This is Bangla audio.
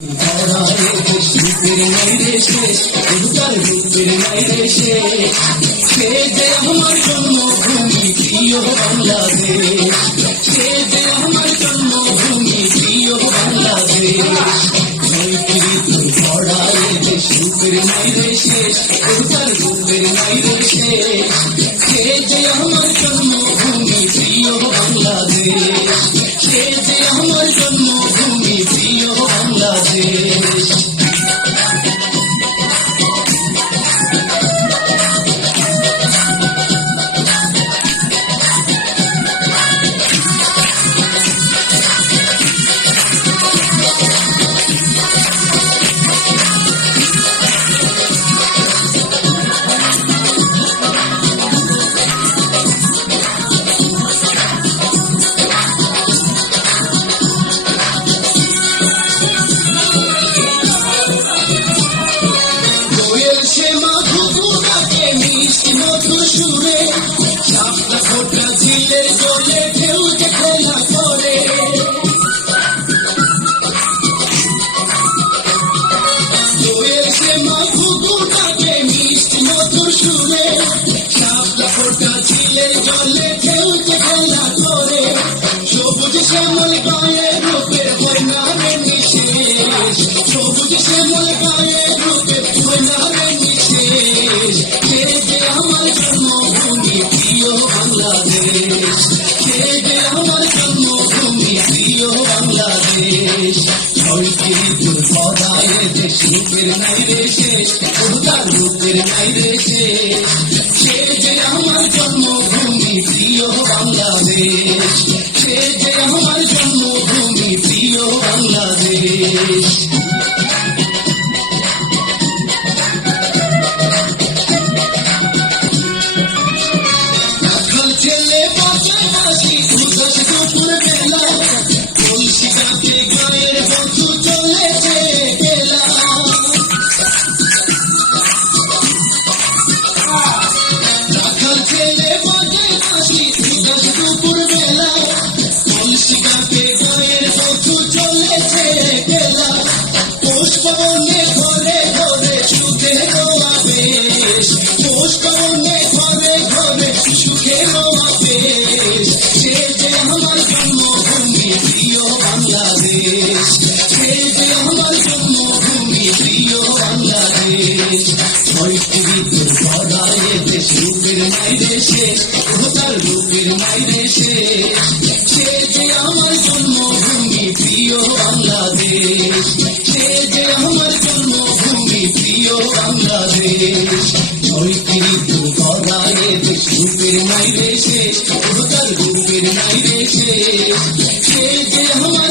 রূপের মাইরে শেষ রূপার রূপের মাইরে শেষ সে যে আমার জন্মভূমি প্রিয় বাংলাদেশ সে যে আমার জন্মভূমি প্রিয় বাংলাদেশ রূপের মাইরে শেষ রূপার রূপের মাইরে শেষ সে যে আমার জন্মভূমি প্রিয় বাংলাদেশ সে যে আমার জন্মভূমি প্রিয় বাংলাদেশ মধুর সুরে শাপলা ফোটা ঝিলের জলে ঢেউতে খেলা করে দোয়েল সে মাঘুগুটাকে মিষ্টি মধুর সুরে শাপলা ফোটা ঝিলের জলে ঢেউতে খেলা করে সবুজ শ্যামল গায়ে রূপের হয় না রে নিশেষ সবুজ শ্যামল গায়ে রূপের হয় না রে নিশেষ সে যে আমার জন্মভূমি প্রিয় বাংলাদেশ সে যে আমার জন্মভূমি প্রিয় বাংলাদেশ পদায় দেশ রূপের নাই রে শেষ রূপার রূপের নাই রে শেষ সে যে আমার জন্মভূমি প্রিয় বাংলাদেশ সে যে আমার জন্মভূমি প্রিয় বাংলাদেশ ছেলে পাশাপাশি উদাস দুপুর বেলা তুলসী গাছে গায়ের বধু চলেছে বেলা রাখাল ছেলে পাশাপাশি উদাস দুপুর বেলা তুলসী গাছে গায়ের বধু চলেছে বেলা পুষ্পবনে ঘরে ঘরে সুখে রোয়া বেশ পুষ্পবনে ঘরে ঘরে সুখে রোয়া বেশ সে যে আমার জন্মভূমি প্রিয় বাংলাদেশ সে যে আমার জন্মভূমি প্রিয় বাংলাদেশ ঋতুর পদায় দেশ রূপের মাইরে শেষ রূপার রূপের মাইরে শেষ সে যে আমার জন্মভূমি প্রিয় বাংলাদেশ সে যে আমার জন্মভূমি প্রিয় বাংলাদেশ ঋতুর পদায় দেশ রূপের মাইরে শেষ রূপার রূপের মাইরে শেষ সে যে আমার